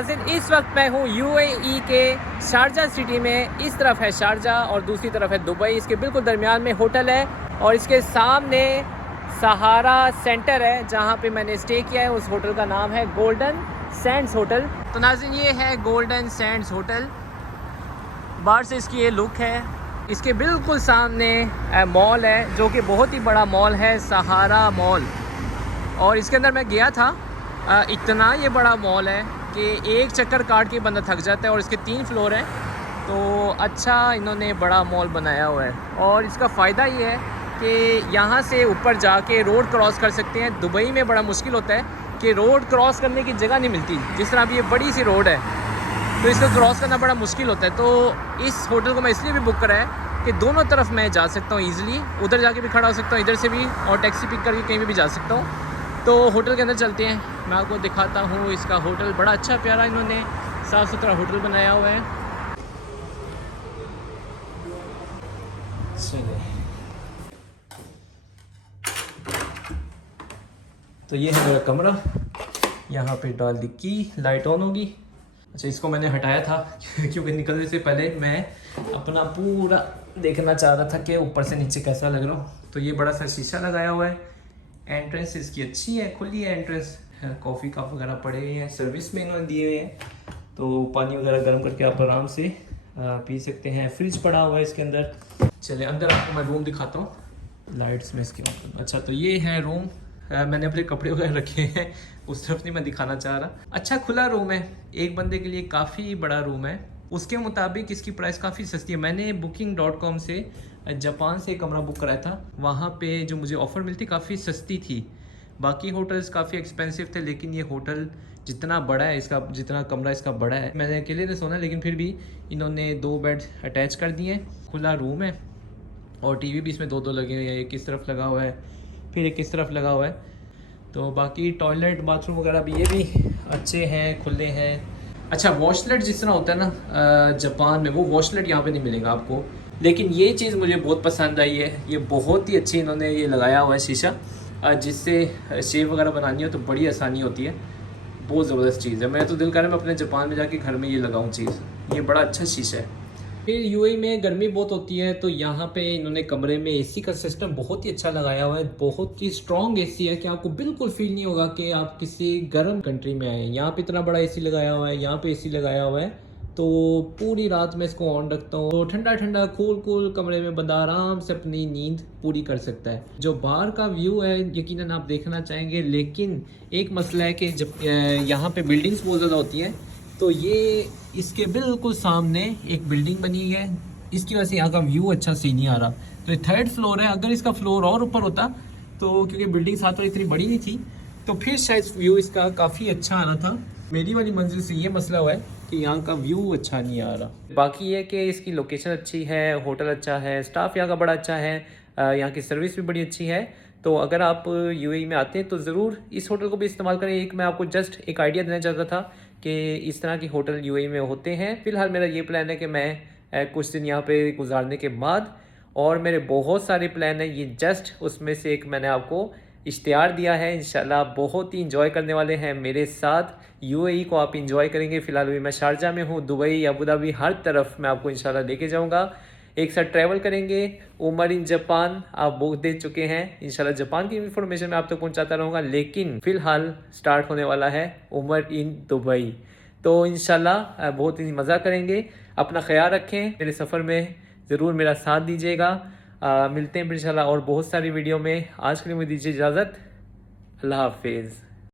नाज़रीन इस वक्त मैं हूँ यूएई के शारजा सिटी में। इस तरफ है शारजा और दूसरी तरफ है दुबई। इसके बिल्कुल दरमियान में होटल है और इसके सामने सहारा सेंटर है जहाँ पे मैंने स्टे किया है। उस होटल का नाम है गोल्डन सैंड्स होटल। तो नाज़रीन ये है गोल्डन सैंड्स होटल। बाहर से इसकी ये लुक है। इसके बिल्कुल सामने मॉल है जो कि बहुत ही बड़ा मॉल है, सहारा मॉल। और इसके अंदर मैं गया था। इतना ये बड़ा मॉल है कि एक चक्कर काट के बंदा थक जाता है और इसके 3 फ्लोर हैं। तो अच्छा इन्होंने बड़ा मॉल बनाया हुआ है और इसका फ़ायदा ये है कि यहाँ से ऊपर जाके रोड क्रॉस कर सकते हैं। दुबई में बड़ा मुश्किल होता है कि रोड क्रॉस करने की जगह नहीं मिलती। जिस तरह अभी ये बड़ी सी रोड है तो इसको क्रॉस करना बड़ा मुश्किल होता है। तो इस होटल को मैं इसलिए भी बुक करा है कि दोनों तरफ मैं जा सकता हूँ ईज़िली। उधर जाके भी खड़ा हो सकता हूँ, इधर से भी, और टैक्सी पिक करके कहीं भी जा सकता हूँ। तो होटल के अंदर चलते हैं, मैं आपको दिखाता हूँ इसका होटल। बड़ा अच्छा प्यारा इन्होंने साफ़ सुथरा होटल बनाया हुआ है। चलिए, तो ये है मेरा कमरा। यहाँ पे डाल दी की, लाइट ऑन होगी। अच्छा, इसको मैंने हटाया था क्योंकि निकलने से पहले मैं अपना पूरा देखना चाह रहा था कि ऊपर से नीचे कैसा लग रहा हूँ। तो ये बड़ा सा शीशा लगाया हुआ है। एंट्रेंस इसकी अच्छी है, खुली है एंट्रेंस। कॉफ़ी कप वगैरह पड़े हुए हैं, सर्विस में इन्होंने दिए हुए हैं। तो पानी वगैरह गर्म करके आप आराम से पी सकते हैं। फ्रिज पड़ा हुआ है इसके अंदर। चलिए अंदर आपको मैं रूम दिखाता हूँ। लाइट्स में इसके अच्छा, तो ये है रूम। मैंने अपने कपड़े वगैरह रखे हैं, उस तरफ नहीं मैं दिखाना चाह रहा। अच्छा खुला रूम है, एक बंदे के लिए काफ़ी बड़ा रूम है। उसके मुताबिक इसकी प्राइस काफ़ी सस्ती है। मैंने booking.com से जापान से कमरा बुक कराया था। वहाँ पे जो मुझे ऑफ़र मिलती काफ़ी सस्ती थी। बाकी होटल्स काफ़ी एक्सपेंसिव थे, लेकिन ये होटल जितना बड़ा है, इसका जितना कमरा इसका बड़ा है, मैंने अकेले ने सोना, लेकिन फिर भी इन्होंने 2 बेड अटैच कर दिए हैं। खुला रूम है और टीवी भी इसमें 2-2 लगे हुए हैं। एक इस तरफ लगा हुआ है, फिर एक इस तरफ लगा हुआ है। तो बाकी टॉयलेट बाथरूम वगैरह भी ये भी अच्छे हैं, खुले हैं। अच्छा, वॉशलेट जिस तरह होता है ना जापान में, वो वॉशलेट यहाँ पे नहीं मिलेगा आपको। लेकिन ये चीज़ मुझे बहुत पसंद आई है। ये बहुत ही अच्छी इन्होंने ये लगाया हुआ है शीशा, जिससे शेव वगैरह बनानी हो तो बड़ी आसानी होती है। बहुत ज़बरदस्त चीज़ है। मैं तो दिल कर रहा है मैं अपने जापान में जाके घर में ये लगाऊँ चीज़। ये बड़ा अच्छा शीशा है। फिर यूएई में गर्मी बहुत होती है तो यहाँ पे इन्होंने कमरे में एसी का सिस्टम बहुत ही अच्छा लगाया हुआ है। बहुत ही स्ट्रॉन्ग एसी है कि आपको बिल्कुल फील नहीं होगा कि आप किसी गर्म कंट्री में आए हैं। यहाँ पे इतना बड़ा एसी लगाया हुआ है, यहाँ पे एसी लगाया हुआ है। तो पूरी रात मैं इसको ऑन रखता हूँ तो ठंडा ठंडा कूल कमरे में बंदा आराम से अपनी नींद पूरी कर सकता है। जो बाहर का व्यू है यकीनन आप देखना चाहेंगे, लेकिन एक मसला है कि जब यहाँ पे बिल्डिंग्स बहुत ज़्यादा होती हैं तो ये इसके बिल्कुल सामने एक बिल्डिंग बनी है, इसकी वजह से यहाँ का व्यू अच्छा सही नहीं आ रहा। तो ये 3rd फ्लोर है। अगर इसका फ्लोर और ऊपर होता तो, क्योंकि बिल्डिंग साथ पर इतनी बड़ी नहीं थी, तो फिर शायद व्यू इसका काफ़ी अच्छा आना था। मेरी वाली मंजिल से ये मसला हुआ है कि यहाँ का व्यू अच्छा नहीं आ रहा। बाकी ये कि इसकी लोकेशन अच्छी है, होटल अच्छा है, स्टाफ यहाँ का बड़ा अच्छा है, यहाँ की सर्विस भी बड़ी अच्छी है। तो अगर आप यूएई में आते हैं तो ज़रूर इस होटल को भी इस्तेमाल करें। एक मैं आपको जस्ट एक आइडिया देना चाहता था कि इस तरह की होटल यूएई में होते हैं। फ़िलहाल मेरा ये प्लान है कि मैं कुछ दिन यहाँ पे गुजारने के बाद, और मेरे बहुत सारे प्लान हैं, ये जस्ट उसमें से एक मैंने आपको इश्तिहार दिया है। इंशाल्लाह आप बहुत ही इंजॉय करने वाले हैं मेरे साथ। यूएई को आप इंजॉय करेंगे। फ़िलहाल अभी मैं शारजा में हूँ, दुबई, अबू धाबी, हर तरफ मैं आपको इंशाल्लाह लेके जाऊँगा। एक साथ ट्रैवल करेंगे। उमर इन जापान आप बुक दे चुके हैं, इंशाल्लाह जापान की इन्फॉर्मेशन मैं आप तक पहुंचाता रहूँगा। लेकिन फ़िलहाल स्टार्ट होने वाला है उमर इन दुबई। तो इंशाल्लाह बहुत ही मज़ा करेंगे। अपना ख्याल रखें, मेरे सफ़र में ज़रूर मेरा साथ दीजिएगा। मिलते हैं इंशाल्लाह और बहुत सारी वीडियो में। आज के लिए मुझे दीजिए इजाज़त। अल्लाह हाफिज़।